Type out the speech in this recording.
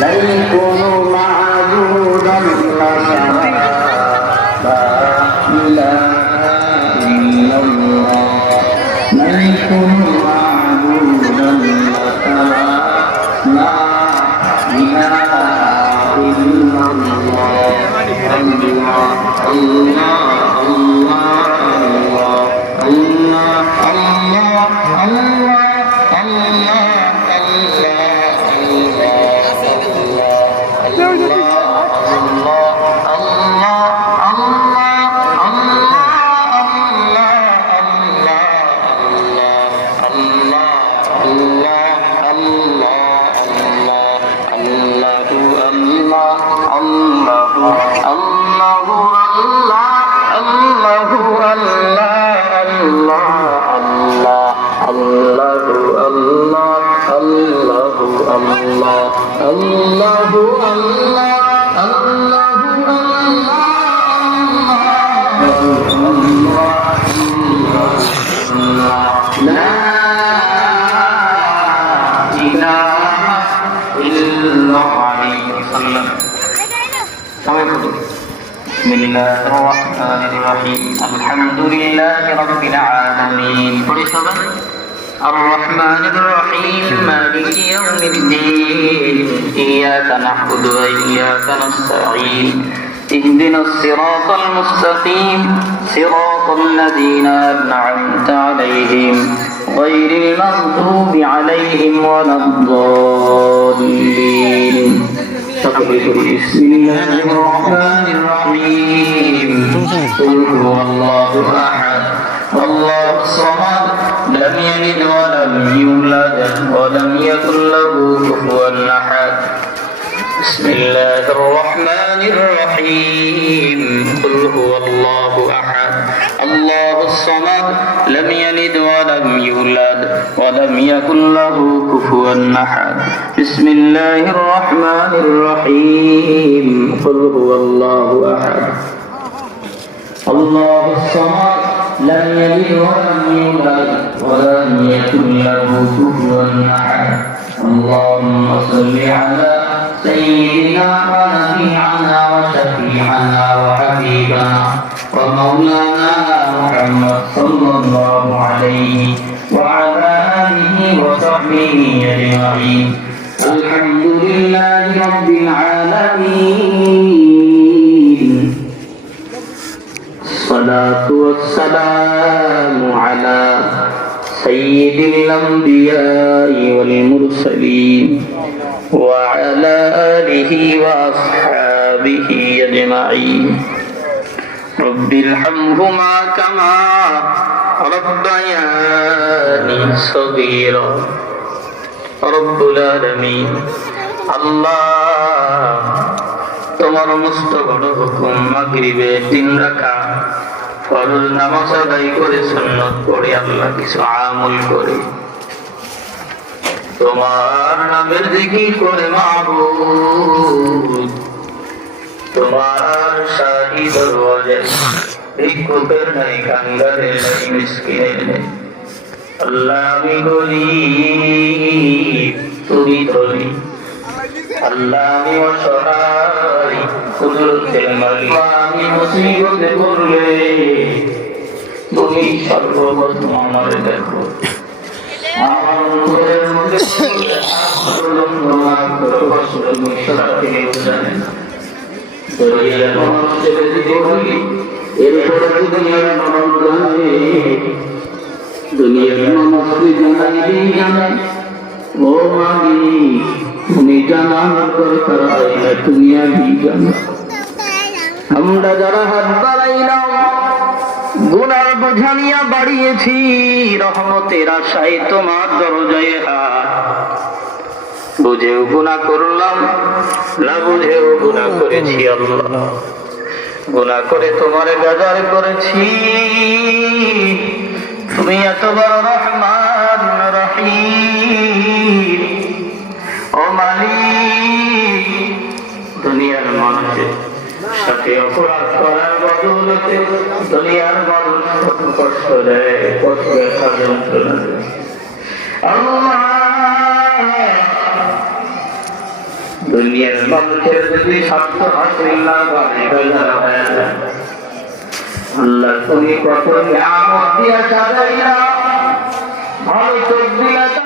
لا يكون معبودا لك لا إله إلا الله لا يكون معبودا لك لا إله إلا الله الله الله الله الله الله بسم الله الرحمن الرحيم الحمد لله رب العالمين الرحمن الرحيم مالك يوم الدين إياك نعبد وإياك نستعين اهدنا الصراط المستقيم صراط الذين أنعمت عليهم غير المغضوب عليهم ولا الضالين بسم الله الرحمن الرحيم قل هو الله أحد الله الصمد لم يلد ولم يولد ولم يكن له كفوا أحد بسم الله الرحمن الرحيم قل هو الله أحد الله الصمد لم يلد ولم يولد ولم يكن له كفوا أحد بسم الله الرحمن الرحيم قل هو الله أحد الله الصمد لم يلد ولم يولد ولم يكن له كفوا أحد اللهم صل على سيدنا ونبينا وشفيعنا وحبيبنا ومولانا محمد صلى الله عليه وعلى آله وصحبه أجمعين الحمد لله رب العالمين الصلاة والسلام على سيد الأنبياء والمرسلين وعلى آله وأصحابه أجمعين رب ارحمهما كما ربياني صغيرا رب العالمين আল্লাহ তোমার মস্ত বড় হুকুম মাগরিবে 3 রাকাত ফরজ নামাজ আদায় করে সুন্নাত পড়ে আল্লাহ কিছু আমল করে তোমার নামের জিকির করে মাবুদ তোমার শাহী দরবারে ভিক্ষুকের নাই কাঙ্গারের নাই মিসকিনের নাই আল্লাহ আমি গরিব তুমি ধনী আল্লাহ আমি অসহায় কুদরতের মালিক আমি মুসিবতে পড়লে তুমি সর্বপ্রথম আমার দেখো আমার ঘরের মধ্যে জানেন দুনিয়ার মানুষকে জানাই জানাই ও মালিক তুমি জানানোর দরকার হয় না তুমি আগে জানো আমরা যারা হাত বাড়াইলাম গুনার বোঝা নিয়ে বাড়িয়েছি রহমতের আশায় তোমার দরজায় হাত বুঝেও গুনাহ করলাম না বুঝেও গুনাহ করেছি আল্লাহ গুনাহ করে তোমার গাজার করেছি তুমি এত বড় রহমান রহিম ও মালিক দুনিয়ার মানুষের সাথে অপরাধ করার বদৌলতে দুনিয়ার মানুষ কষ্ট দেয় কষ্ট ব্যথা যন্ত্রণা দেয় দুনিয়ার মানুষের যদি স্বার্থ হাসিল না করে বেজার হয়ে যায়। আল্লাহ তুমি কত নিয়ামত দিয়া সাজাইলা, ভালো চোখ দিলা।